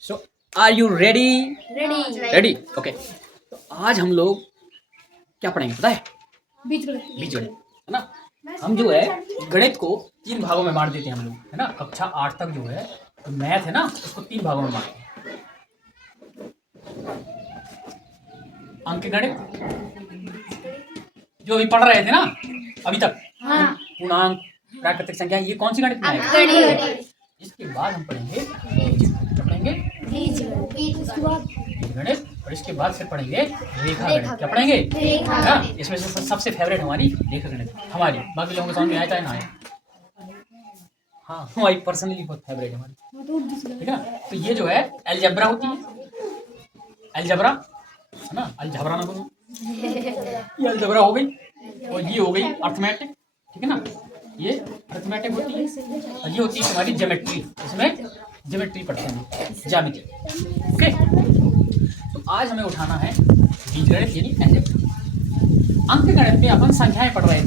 So are you ready? Ready. Ready, okay. तो आज हम लोग क्या पढ़ेंगे पता है? बीजगणित, है ना। हम जो है गणित को 3 भागों में बांट देते हैं हम लोग, है ना। कक्षा 8 तक जो है तो मैथ है ना, उसको 3 भागों में बांटते हैं। अंक गणित जो अभी पढ़ रहे थे ना अभी तक, पूर्णांक, प्राकृतिक संख्या, ये कौन सी गणित में है? इसके बाद हम पढ़ेंगे गणित, और इसके बाद फिर पढ़ेंगे रेखा गणित। क्या पढ़ेंगे? रेखा। इसमें से सबसे फेवरेट हमारी रेखा गणित हमारी, बाकी लोगों को समझ में आया चाहे ना आए। हाँ, हमारी पर्सनली बहुत फेवरेट है हमारी, ठीक है ना। तो ये जो है अलजेब्रा होती है, अलजेब्रा है ना, अलजेब्रा ना बोलो, ये अलजेब्रा हो गई, और ये हो गई अर्थमेटिक, ठीक है ना। ये अर्थमेटिक होती है, और ये होती है हमारी ज्योमेट्री, इसमें ज्योमेट्री पढ़ते हैं, ज्यामिति। ओके, तो आज हमें उठाना है बीजगणित यानी अलजेब्रा। अंक गणित में अपन संख्याएं पढ़ रहे थे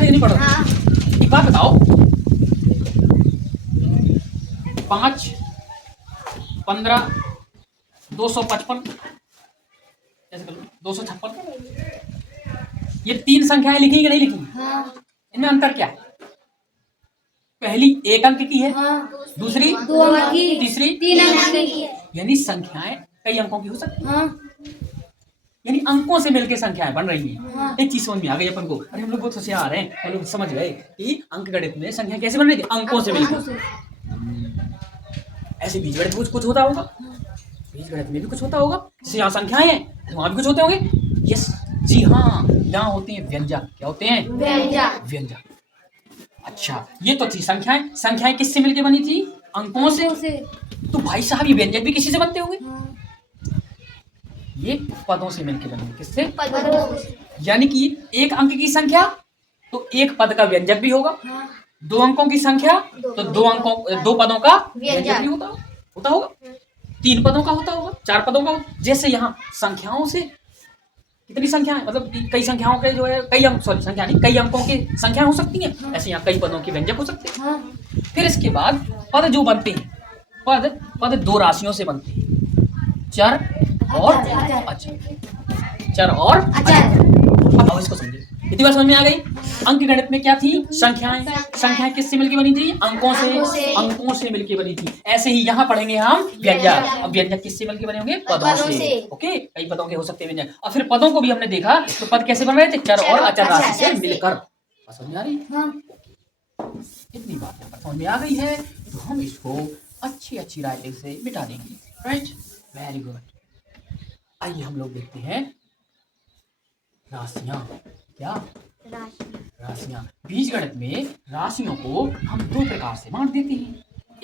कि नहीं पढ़ रहे? एक बात बताओ, 5, 15, 255, ऐसे कर लो, 256, ये 3 संख्याएं लिखी कि नहीं लिखी? इनमें अंतर क्या है? पहली 1 अंक की है, दूसरी 2 अंक की, तीसरी 3 अंक की। यानी संख्याएं कई अंकों की हो सकती है, यानी अंकों से मिलकर संख्याएं बन रही हैं। एक चीज समझ में आ गई अपन को, अरे हम लोग बहुत होशियार हैं, हम लोग समझ गए कि अंक गणित में संख्या कैसे बन रही थी, अंकों से मिलकर। ऐसे बीजगणित में कुछ होता होगा, बीजगणित में भी कुछ होता होगा, जैसे यहाँ संख्याएं हैं तो वहां भी कुछ होते होंगे। यस, जी हाँ, यहाँ होते हैं व्यंजक। क्या होते हैं? व्यंजक। अच्छा, ये तो थी संख्याएं किससे मिलकर बनी थी? अंकों से। तो भाई साहब ये व्यंजक भी किसी से बनते होंगे? ये पदों से मिलकर बने। किससे? यानी कि 1 अंक की संख्या तो 1 पद का व्यंजक भी होगा, 2 अंकों की संख्या तो 2 पदों का व्यंजक भी होता होगा, 3 पदों का होता होगा, 4 पदों का होगा। जैसे यहाँ संख्याओं से कितनी संख्याएं, मतलब कई संख्याओं के जो है कई अंक, सॉरी संख्या नहीं, कई अंकों की संख्या हो सकती है, ऐसे यहाँ कई पदों के व्यंजक हो सकते हैं। फिर इसके बाद पद जो बनते हैं, पद 2 राशियों से बनते हैं, चर और अचर, चर और अचर। अब इसको समझिए, इतनी बात समझ में आ गई। अंक गणित में क्या थी? संख्याएं किससे मिलकर बनी थी? अंकों से मिलकर बनी थी। ऐसे ही यहाँ पढ़ेंगे हम व्यंजक। अब व्यंजक किससे मिलकर बने होंगे? पदों से। ओके, कई पदों के हो सकते हैं व्यंजक। और फिर पदों को भी हमने देखा तो पद कैसे बन रहे थे? चर और अचर राशि से मिलकर। समझ में आ रही है? इतनी बात यहाँ पर समझ में आ गई है, तो हम इसको अच्छी राइटिंग से मिटा देंगे। Right, very good. आइए हम लोग देखते हैं राशियां। क्या? राशियां। बीजगणित में राशियों को हम 2 प्रकार से बांट देते हैं।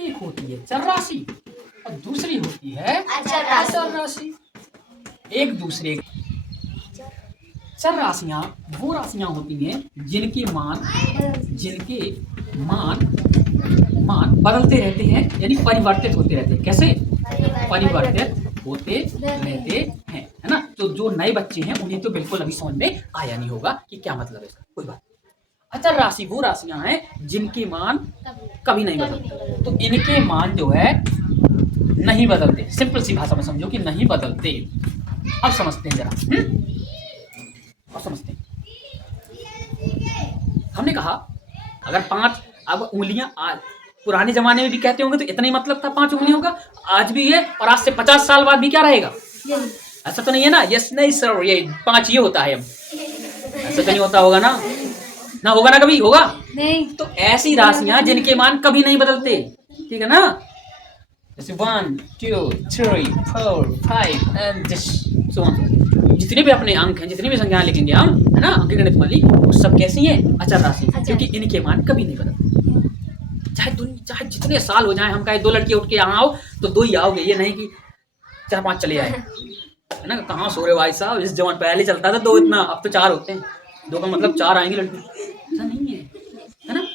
एक होती है चर राशि और दूसरी होती है अचर राशि। एक दूसरे चर राशियां वो राशियां होती हैं जिनके मान बदलते रहते हैं, यानी परिवर्तित होते रहते हैं। कैसे? परिवर्तित होते रहते हैं, है ना। तो जो नए बच्चे हैं उन्हें तो बिल्कुल अभी समझ में आया नहीं होगा कि क्या मतलब है इसका, कोई बात। अचर राशि वो राशियां हैं जिनके मान कभी नहीं बदलते, तो इनके मान जो है नहीं बदलते। सिंपल सी भाषा में समझो कि नहीं बदलते। अब समझते हैं जरा, अब समझते हैं। हमने कहा अगर 5, अब उंगलियां पुराने जमाने में भी कहते होंगे तो इतना ही मतलब था 5 उंगलियों का, आज भी है, और आज से 50 साल बाद भी क्या रहेगा? ऐसा तो नहीं है ना? यस, नहीं सर, ये 5 ये होता है। अब ऐसा तो नहीं होता होगा ना होगा ना, कभी होगा नहीं। तो ऐसी राशियां जिनके मान कभी नहीं बदलते, ठीक है ना। जैसे 1, 2, 3, 4, 5 एंड सो ऑन। जितने भी अपने अंक हैं, जितनी भी संख्याएं लिखेंगे हम, है ना, अंक गणित वाली, वो सब कैसी हैं? अचर राशि, क्योंकि इनके मान कभी नहीं बदलते। चाहे जितने साल हो जाए, हम कहे 2 लड़के उठ के यहाँ आओ तो 2 ही आओगे, ये नहीं कि 4-5 चले आए, है ना। कहाँ सो रहे भाई साहब, इस जमाने पहले चलता था 2, इतना, अब तो 4 होते हैं, 2 का मतलब 4 आएंगे लड़के, ऐसा नहीं है ना।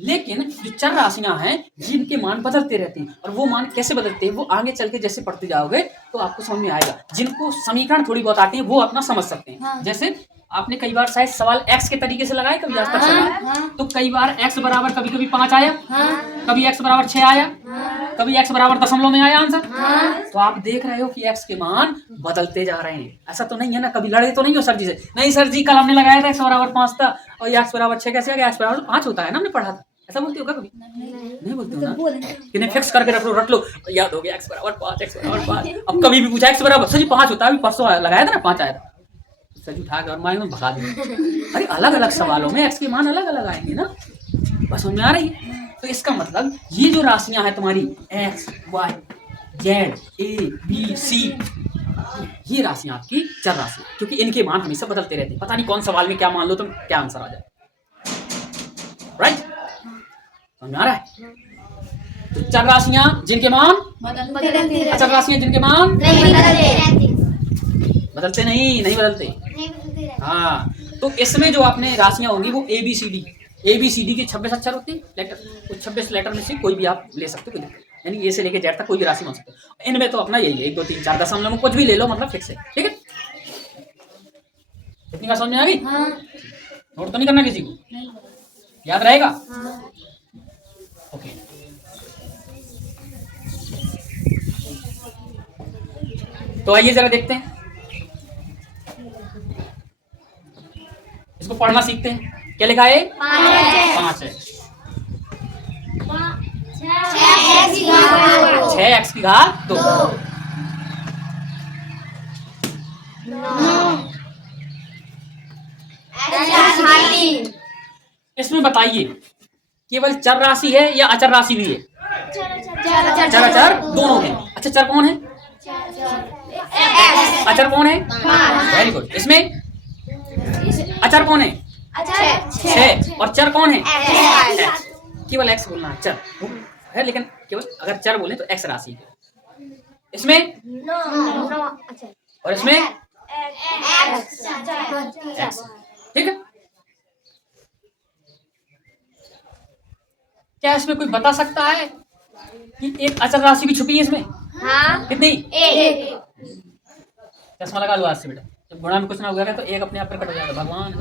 लेकिन जो चर राशियां हैं जिनके मान बदलते रहते हैं, और वो मान कैसे बदलते हैं वो आगे चल के जैसे पढ़ते जाओगे तो आपको समझ में आएगा। जिनको समीकरण थोड़ी बहुत आती है वो अपना समझ सकते हैं। जैसे आपने कई बार शायद सवाल x के तरीके से लगाए कभी आज तक सवाल, तो कई बार x बराबर कभी कभी 5 आया, कभी x बराबर 6 आया, कभी x बराबर दशमलव में आया आंसर? तो आप देख रहे हो कि x के मान बदलते जा रहे हैं। ऐसा तो नहीं है ना, कभी लड़े तो नहीं हो सर जी से, नहीं सर जी कल हमने लगाया था x बराबर 5 था और ये x बराबर 6 कैसे आ गया, x बराबर 5 होता है ना, हमने पढ़ा था। ऐसा बोलते हो क्या कभी? नहीं बोलते हो ना, कि नहीं फिक्स करके रख लो, याद हो गया x बराबर 5, x बराबर 5। अब कभी भी पूछा x बराबर सर जी 5 होता है, अभी परसों लगाया था ना 5 आया था, सर जी उठा के और माइंड में भगा दिया। अरे अलग अलग सवालों में x के मान अलग अलग आएंगे ना, बस समझ में आ रही है? तो इसका मतलब ये जो राशियां हैं तुम्हारी x, y, z, a, b, c, ये राशियां आपकी चर राशि, क्योंकि इनके मान हमेशा बदलते रहते हैं। पता नहीं कौन सवाल में क्या मान लो तुम, क्या आंसर आ जाए। राइट, समझ में आ रहा है? तो चर राशियां जिनके मान अचर राशियां जिनके मान बदलते नहीं बदलते। हाँ, तो इसमें जो आपने राशियां होंगी वो ABCD के 26 अक्षर होते हैं, लेटर, कुछ 26 लेटर में से कोई भी आप ले सकते हो, यानी ए से लेके जेड तक कोई भी राशि बन सकते हो। इनमें तो अपना यही है 1 2 3 4 दशमलव में कुछ भी ले लो, मतलब फिक्स है। ठीक है, इतनी बात समझ में आ गई? नोट तो नहीं करना किसी को, याद रहेगा? ओके, तो आइए जरा देखते हैं, इसको पढ़ना सीखते हैं। क्या लिखा है? 5 है। 6x की घात 2। इसमें बताइए केवल चर राशि है या अचर राशि भी है? चर अचर दोनों है। अच्छा, चर कौन है? अचर कौन है? Very good. इसमें अचर कौन है? 6 और चर कौन है? केवल x बोलना है, चर है, लेकिन केवल अगर चर बोले तो x राशि है। इसमें और इसमें x। ठीक है, क्या इसमें कोई बता सकता है कि एक अचर राशि भी छुपी है इसमें? कितनी? 1। चश्मा लगा लो आज से बेटा, जब गुणा में कुछ ना होगा तो एक अपने आप प्रकट हो जाएगा। भगवान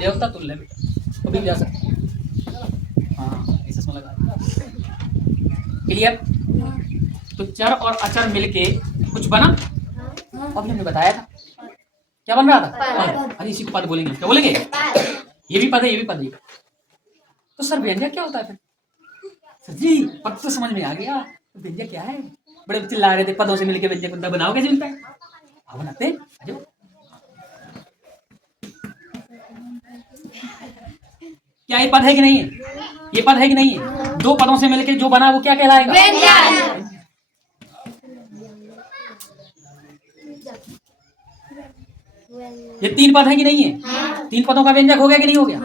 देवता तुल्य बेटा, कभी भी जा सकते। हाँ, चश्मा लगा। क्लियर? तो चर और अचर मिलके कुछ बना, अभी हमने बताया था क्या बन रहा था। अरे इसी को पद बोलेंगे, क्या बोलेंगे? ये भी पद है, ये भी पद है। तो सर व्यंजक क्या होता है फिर? सर जी पद तो समझ में आ गया, तो व्यंजक क्या है? बड़े चिल्ला रहे थे पदों से मिलके व्यंजक बनता, बनाओ कैसे मिलता है? बनाते हैं। क्या ये पद है कि नहीं है? ये पद है कि नहीं है? 2 पदों से मिलके जो बना वो क्या कहलाएगा? व्यंजक। ये 3 पद है कि नहीं है? 3 पदों का व्यंजक हो गया कि नहीं हो गया?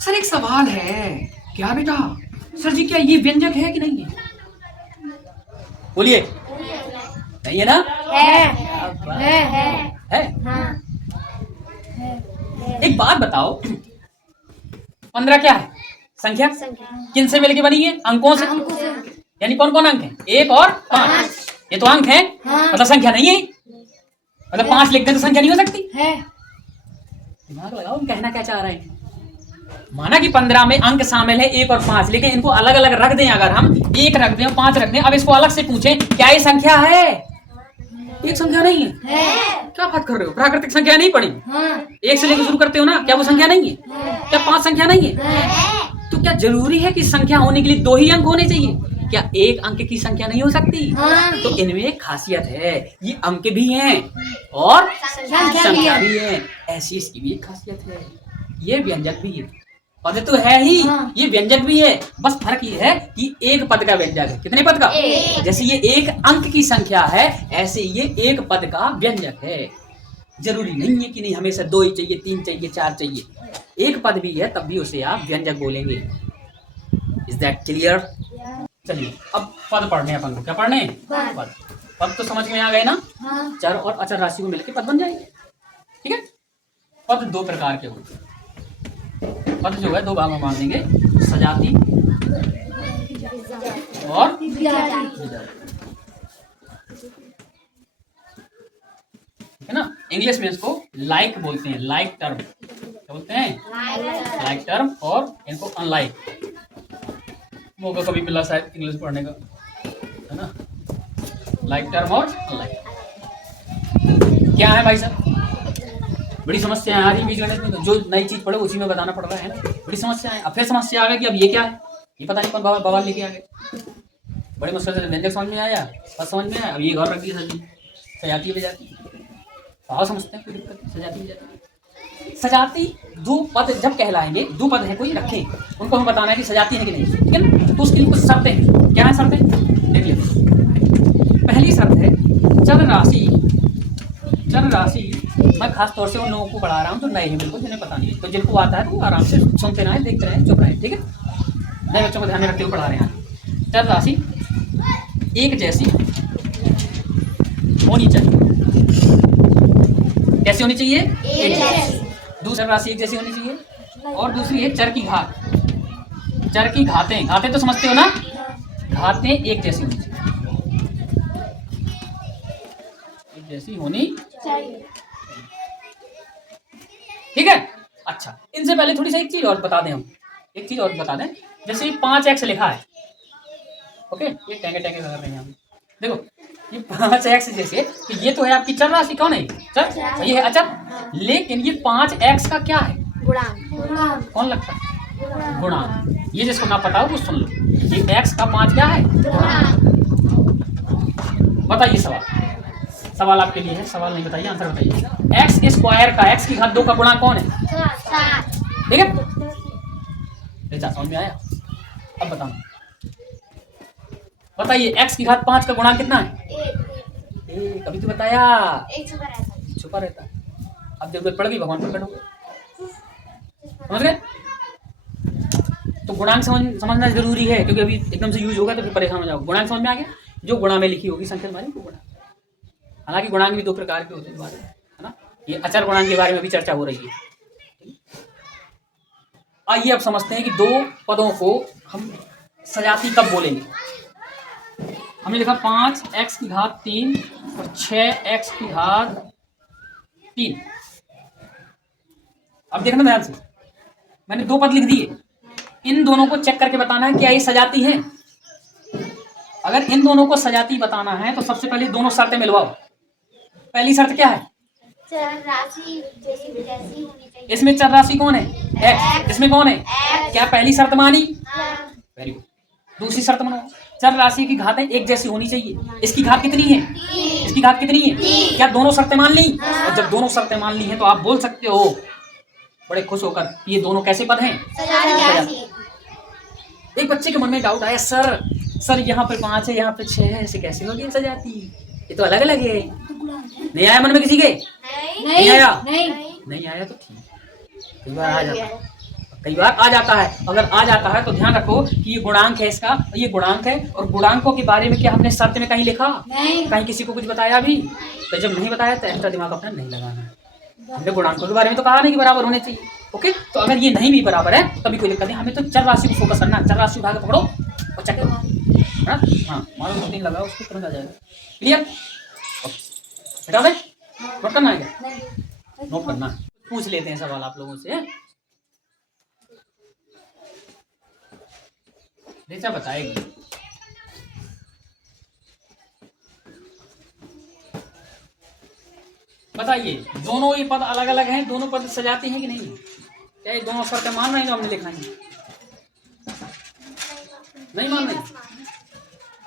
सर एक सवाल है, क्या बेटा? सर जी क्या ये व्यंजक है कि नहीं है? बोलिए। नहीं है ना? है। एक बात बताओ, 15 क्या है? संख्या। किन से मिलके बनी है? अंकों से। यानी कौन कौन अंक है? 1 और 5। ये तो अंक है, मतलब संख्या नहीं है। मतलब 5 लिख दे तो संख्या नहीं हो सकती है। दिमाग लगाओ, हम कहना क्या चाह रहे हैं। माना कि 15 में अंक शामिल है 1 और 5, लेकिन इनको अलग अलग रख दें। अगर हम 1 रख दें और 5 रख दें, अब इसको अलग से पूछें क्या ये संख्या है? एक संख्या नहीं है। क्या बात कर रहे हो? प्राकृतिक संख्या नहीं पढ़ी? 1 से लेकर शुरू करते हो ना, क्या वो संख्या नहीं है? क्या 5 संख्या नहीं है? तो क्या जरूरी है कि संख्या होने के लिए 2 ही अंक होने चाहिए? क्या 1 अंक की संख्या नहीं हो सकती? तो इनमें एक खासियत है, ये अंक भी हैं और संख्या भी है। ऐसी इसकी भी एक खासियत है, ये व्यंजक भी है। पद तो है ही, ये व्यंजक भी है। बस फर्क ये है कि एक पद का व्यंजक है। कितने पद का? जैसे ये 1 अंक की संख्या है, ऐसे ये 1 पद का व्यंजक है। जरूरी नहीं है कि नहीं हमेशा 2 ही चाहिए, 3 चाहिए, 4 चाहिए। 1 पद भी है तब भी उसे आप व्यंजक बोलेंगे। Is that clear? चलिए अब पद पढ़ने अपन को। क्या पढ़ने? पद। पद तो समझ में आ गए ना? चर और अचर राशि को मिलकर पद बन जाएंगे। ठीक है, पद 2 प्रकार के होते हैं। पद जो है 2 भागों में बांट देंगे, सजाती और है ना। इंग्लिश में इसको लाइक बोलते हैं, लाइक टर्म। क्या बोलते हैं? Like term. और इनको अनलाइक मौका कभी मिला शायद इंग्लिश पढ़ने का, है ना। लाइक टर्म और अनलाइक क्या है भाई साहब? बड़ी समस्या है आ रही बीज गणित में, जो नई चीज पढ़ो उसी में बताना पड़ रहा है ना। बड़ी समस्या है। अब फिर समस्या आ गई कि अब ये क्या है, ये पता नहीं कौन बवाल लेके आ गए। बड़ी मुश्किल से व्यंजक समझ में आया, बस समझ में आया। अब ये घर रख दिया सब्जी, सजाती है बजाती, तो समझते हैं कोई दिक्कत नहीं, सजाती बजाती। सजाती दो पद जब कहलाएंगे, दो पद है कोई रखे, उनको हमें बताना है कि सजाती है कि नहीं, ठीक है ना। तो उसके लिए कुछ शर्तें हैं। क्या है शर्तें, देख लेते। पहली शर्त है चर राशि। चर राशि मैं खास तौर से उन लोगों को पढ़ा रहा हूँ जो नए हैं बिल्कुल, जिन्हें पता नहीं है। तो जिनको आता है तो आराम से सुनते रहें, देखते रहें, चुप रहें, ठीक है। नए बच्चों को ध्यान में रखते हुए पढ़ा रहे हैं। चर राशि एक जैसी होनी चाहिए। कैसी होनी चाहिए, एक जैसी। दूसरी राशि एक जैसी होनी चाहिए। और दूसरी है चर की घात। चर की घातें, घातें तो समझते हो ना, घातें एक जैसी होनी चाहिए, एक जैसी होनी चाहिए, ठीक है। अच्छा, इनसे पहले थोड़ी सी एक चीज और बता दें हम, एक चीज और बता दें। जैसे 5x लिखा है, ओके, ये टेंगे टेंगे कर रहे हैं हम, देखो ये 5x जैसे, तो ये तो है आपकी चर राशि, कौन है चर, ये है अचर। लेकिन ये 5x का क्या है, गुणांक। कौन लगता है, गुणांक। ये जिसको ना पता हो वो सुन लो, ये x का 5 क्या है, बताइए सवाल आपके लिए है, सवाल नहीं बताइए, आंसर बताइए। एक्स स्क्वायर का, एक्स की घात 2 का गुणांक कौन है, ठीक है। समझ में आया। अब बताइए एक्स की घात 5 का गुणांक कितना है, एक। कभी तो बताया, एक छुपा रहता। अब देखो पड़ गई, भगवान प्रकट हो गए, समझ गए। तो गुणांक समझना जरूरी है, क्योंकि अभी एकदम से यूज होगा तो फिर परेशान हो जाओगे। गुणांक समझ में आ गया, जो गुणा में लिखी होगी संख्या तुम्हारी वो गुणा। हालांकि गुणांक भी दो प्रकार के होते हैं, है ना। ये अचर गुणांक के बारे में भी चर्चा हो रही है। आइए अब समझते हैं कि दो पदों को हम सजाती कब बोलेंगे। हमने लिखा 5x की घात 3 और 6x की घात 3। अब देखना ध्यान से, मैंने दो पद लिख दिए, इन दोनों को चेक करके बताना है क्या ये सजाती है। अगर इन दोनों को सजाती बताना है तो सबसे पहले दोनों शर्तें मिलवाओ। पहली शर्त क्या है, चर राशि जैसी होनी चाहिए। इसमें चर राशि कौन है, x। इसमें कौन है, क्या पहली शर्त मानी, वेरी गुड। दूसरी शर्त मानो, चर राशि की घातें एक जैसी होनी चाहिए। इसकी घात कितनी है, इसकी घात कितनी है, क्या दोनों शर्तें मान ली। और जब दोनों शर्तें मान ली हैं तो आप बोल सकते हो बड़े खुश होकर ये दोनों कैसे पद हैं, सजाती। एक बच्चे के मन में डाउट आया, सर यहाँ पे 5 है, यहाँ पे 6 है, ऐसे कैसे हो गया सजाती, ये तो अलग अलग है। नहीं आया मन में किसी के, नहीं आया, नहीं आया तो ठीक, कई बार आ जाता है, कई बार आ जाता है। अगर आ जाता है तो ध्यान रखो कि ये गुणांक है, इसका ये गुणांक है। और गुणांकों के बारे में क्या हमने शर्त में कहीं लिखा, कहीं किसी को कुछ बताया भी, तो जब नहीं बताया तो एक्स्ट्रा दिमाग अपना नहीं लगाना। हमने गुणांकों के बारे में तो कहा नहीं कि बराबर होने चाहिए, ओके। तो अगर ये नहीं भी बराबर है तभी कोई दिक्कत नहीं, हमें तो चर राशि को फोकस करना। चर राशि उठा के पकड़ो और चेक करो, हाँ मानो 2-3 लगाओ, उसको तुरंत आ जाएगा। क्लियर, हटा दे, नोट करना है क्या, नोट करना। पूछ लेते हैं सवाल आप लोगों से, रेचा बताएगी। बताइए दोनों ये पद अलग अलग हैं, दोनों पद सजाते हैं कि नहीं, क्या ये दोनों शर्तें मान रहे हैं जो हमने लिखा है, नहीं मान रहे,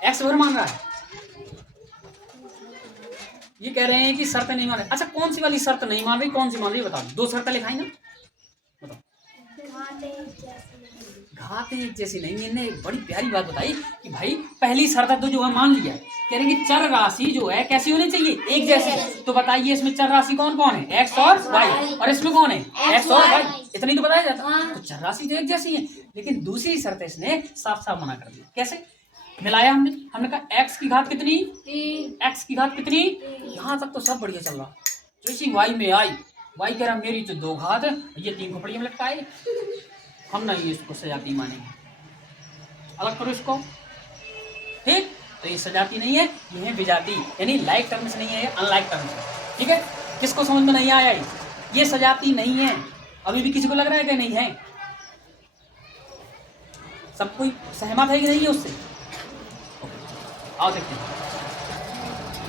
एक्स भर मान रहा है, ये कह रहे हैं कि शर्तें नहीं मान रहे। अच्छा कौन सी वाली शर्त नहीं मान रही, कौन सी मान रही बताओ, दो शर्तें लिखाई ना, बताओ। घातें एक जैसी नहीं, इन्हें एक बड़ी प्यारी बात बताई कि भाई पहली शर्त तो जो है मान लिया, कह रहे हैं कि चर राशि जो है कैसी होनी चाहिए, एक जैसी। तो बताइए इसमें चर राशि कौन कौन है, एक्स और वाई, और इसमें कौन है, एक्स और वाई, इतना ही तो बताया जाता। तो चर राशि तो एक जैसी है, लेकिन दूसरी शर्त इसने साफ साफ मना कर दिया। कैसे मिलाया हमने कहा एक्स की घात कितनी, एक्स की घात कितनी, यहाँ तक तो सब बढ़िया चल रहा। जैसी वाई में आई, वाई कह रहा मेरी तो 2 घात, ये 3 खोपड़ियों में लटकाए, हम ना ये इसको सजाती मानेंगे, अलग करो इसको, ठीक। तो ये सजाती नहीं है, ये है विजाती, यानी लाइक टर्म्स नहीं है, अनलाइक टर्म्स है, ठीक है। किसको समझ में नहीं आया, ये सजाती नहीं है, अभी भी किसी को लग रहा है कि नहीं है, सब कोई सहमत है कि नहीं है उससे? आओ देखते हैं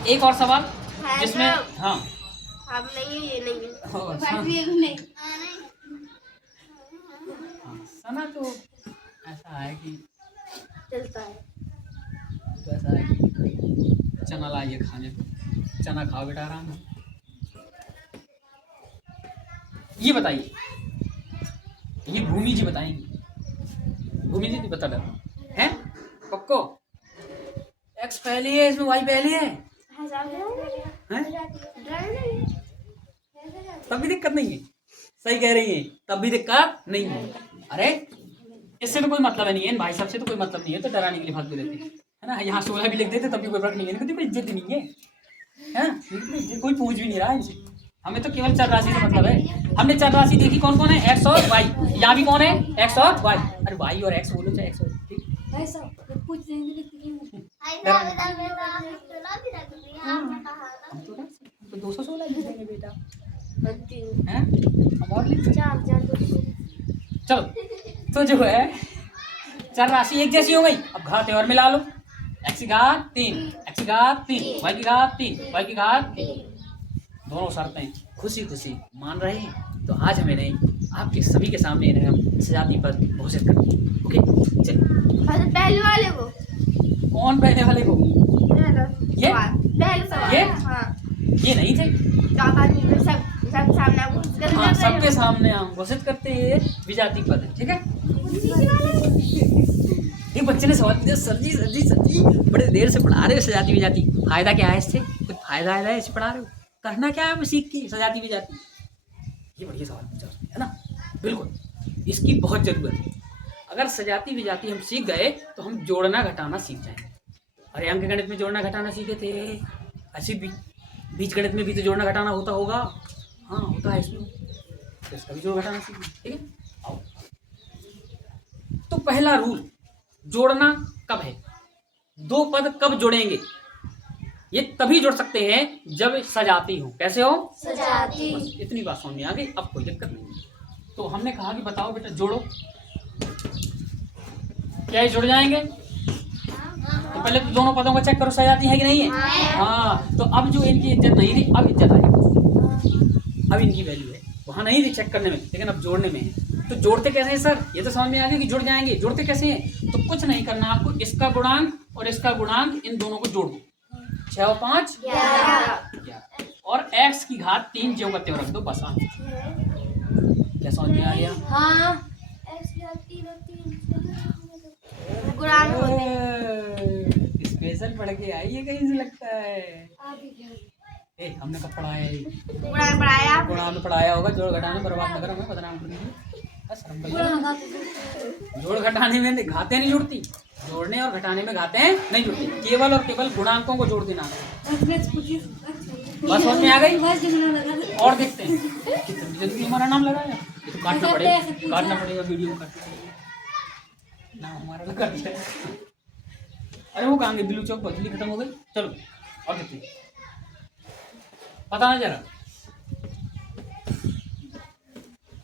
एक और सवाल जिसमें हाँ अब नहीं है, ये नहीं है। अच्छा। नहीं हाँ, सना तो ऐसा है कि चलता है। तो ऐसा है कि चना लाइए खाने को, चना खाओ बेटा आराम से। ये बताइए, ये भूमि जी बताएंगी। भूमि जी बता दो हैं पक्को एक्स पहले है इसमें वाई पहले है हैं? तब भी दिक्कत नहीं है, सही कह रही है, तब भी दिक्कत नहीं है। अरे इससे तो कोई मतलब नहीं है, इन भाई साहब से तो कोई मतलब नहीं है, तो डराने के लिए फालतू देते हैं, है ना। यहाँ 16 भी लिख देते तब भी कोई फर्क नहीं है, इनको कोई इज्जत ही नहीं है, है ना। कोई पूछ भी नहीं रहा इनसे, हमें तो केवल चर राशि से मतलब है। हमने चर राशि देखी कौन कौन है, एक्स और वाई। यहाँ भी कौन है, एक्स और वाई। अरे वाई और एक्स बोलो चाहे एक्स और ठीक। हम तो 216 लिख देंगे बेटा, हैं हम और लिख। चलो तो जो है चर राशि एक जैसी हो गई। अब घात और मिला लो, एक्स की घात 3, एक्स की घात 3, वाई की घात 3, वाई की घात 3। दोनों शर्तें खुशी खुशी मान रहे हैं। तो आज हमें नहीं आपके सभी के सामने इन्हें हम सजाती पद घोषित करते हैं। ओके चलिए। पहले वाले को कौन पहले वाले को? ये पहले सवाल ये? हाँ ये नहीं थे। सब सामने आपको हाँ सबके सामने हम घोषित करते हैं विजाति पद, ठीक है। एक बच्चे ने सवाल किया, सर जी बड़े देर से पढ़ा रहे हो सजाती विजाति, फायदा क्या है इससे? कुछ फायदा है इससे पढ़ा रहे हो? करना क्या है आप सीख के सजाती विजाति? ये बढ़िया सवाल पूछा है ना। बिल्कुल इसकी बहुत जरूरत है। अगर सजाती विजाति हम सीख गए तो हम जोड़ना घटाना सीख जाएंगे। अरे अंक गणित में जोड़ना घटाना सीखे थे, ऐसे बीज गणित में भी तो जोड़ना घटाना होता होगा। हाँ होता है इसमें, तो इसका भी जोड़ घटाना सीखना, ठीक है। आओ तो पहला रूल, जोड़ना कब है, दो पद कब जोड़ेंगे? ये तभी जोड़ सकते हैं जब सजाती हो। कैसे हो? सजाती। बस इतनी बात समझ में आ गई, अब कोई दिक्कत नहीं है। तो हमने कहा कि बताओ बेटा जोड़ो, क्या ये जुड़ जाएंगे? तो पहले तो दोनों पदों को चेक करो सजाती है कि नहीं है। हाँ तो अब जो इनकी इज्जत नहीं थी अब इज्जत आई, अब इनकी वैल्यू है। वहाँ नहीं थी चेक करने में, लेकिन अब जोड़ने में है। तो जोड़ते कैसे हैं सर? ये तो समझ में आ गया कि जुड़ जाएंगे। जोड़ते कैसे हैं? तो कुछ नहीं करना आपको, इसका गुणांक और इसका गुणांक इन दोनों को जोड़ दो, 6 और 5 11 और x की घात 3 ज्यों का त्यों रख दो, बस आंसर। क्या समझ में आ गया? हाँ स्पेशल पढ़ के आई है कहीं से लगता है। ए हमने कब पढ़ाया है? गुणा में पढ़ाया होगा। जोड़ घटाने बर्बाद न करो, हमें बदनाम करनी है। जोड़ घटाने में घाते नहीं जुड़ती, जोड़ने और घटाने में घाते नहीं जुड़ती, केवल और केवल गुणांकों को जोड़ देना। बस समझ में आ गई। और देखते हैं कितनी जल्दी हमारा नाम लगाया। ये तो काटना पड़ेगा वीडियो काटना नाम हमारा भी काट दिया। अरे वो कहाँ गई बिल्लू चौक, बदली खत्म हो गई। चलो और देखते हैं, पता ना जरा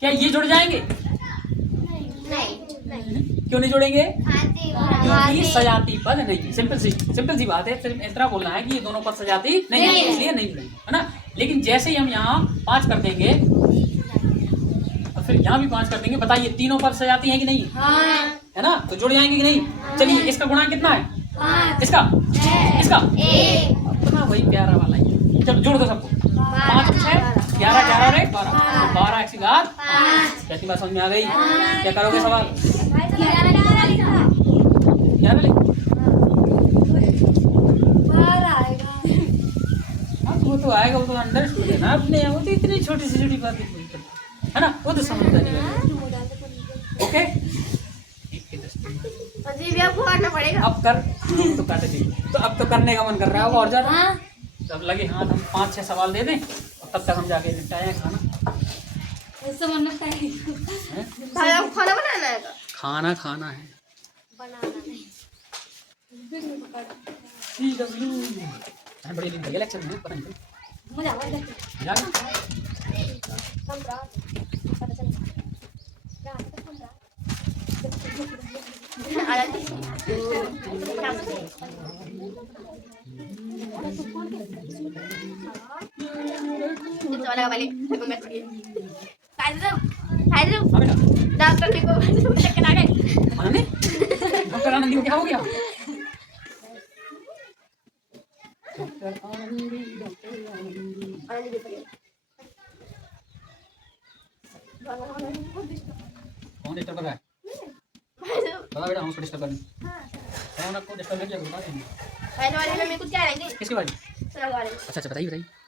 क्या ये जुड़ जाएंगे? क्यों नहीं जोड़ेंगे? क्योंकि सजाती पद नहीं। सिंपल सी बात है, सिर्फ इतना बोलना है कि ये दोनों पद सजाती नहीं है, इसलिए नहीं जुड़ेंगे, है ना। लेकिन जैसे ही हम यहाँ 5 कर देंगे और फिर यहाँ भी 5 कर देंगे, बताइए तीनों पद सजाती हैं कि नहीं? है ना, तो जुड़ जाएंगे कि नहीं? चलिए इसका गुणांक कितना है? इसका अपना वही प्यारा वाला ही। चलो जोड़ दो सबको, 5 6 11 11 और 12 x की घात 5। कैसी बात समझ में आ गई? क्या करोगे सवाल? 11 लिख। वो तो आएगा, वो तो अंडरस्टूड है ना अपने, वो तो इतनी छोटी सी बात है ना, वो तो समझदारी है। ओके पड़ेगा। अब कर तो काटे दी, तो अब तो करने का मन कर रहा होगा और ज्यादा। तब लगे हाथ हम 5 6 सवाल दे दें और तब तक हम जाके निपटाए खाना। खाना बनाना है, खाना है बड़े दिन भैया लेक्चर में पता नहीं मजा आ रहा है। आनंदी तो वाला वाले को मैं थोड़ी खाइए हाँ बेटा डॉक्टर ने को चक्कर आ गए आनंदी डॉक्टर आनंदी को क्या हो गया आनंदी देखिए कौन डिस्टर्ब कर रहा है बता बेटा हम उसको डिस्टर्ब करें कौन आपको डिस्टर्ब किया बता देंगे पहले वाले में मैं कुछ कह रही थी किसके बारे में चलो वाले अच्छा अच्छा बताइए बताइए